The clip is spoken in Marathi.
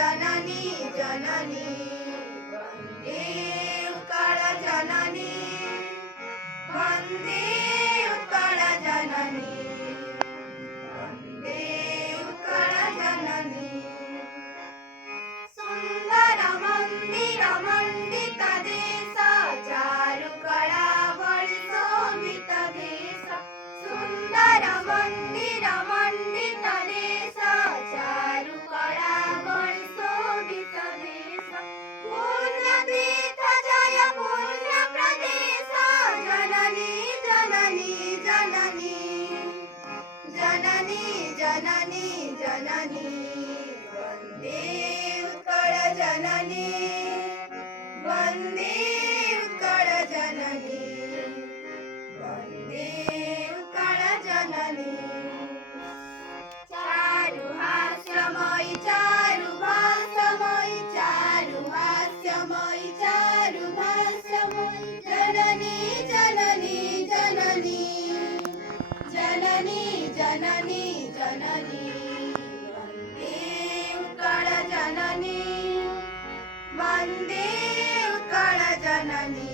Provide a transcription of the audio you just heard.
जननी जननी वन्दे उत्कल जननी वन्दे उत्कल जननी वन्दे उत्कल जननी सुन्दर मन्दिर मण्डित देश चारुकला बळी शोभित देश सुन्दर मन्दिर मण्डित देश चारुकला बळी शोभित देश पुण्यतीर्थ जय पुण्य प्रदेश जननी जननी जननी जननी जननी जननी वन्दे उत्कल जननी वन्दे उत्कल जननी वन्दे उत्कल जननी चारु हास्यमयी चारु भाष्यमयी चारु हास्यमयी चारु भाष्यमयी जननी जननी जननी जननी जननी जननी वन्दे उत्कल जननी वन्दे उत्कल जननी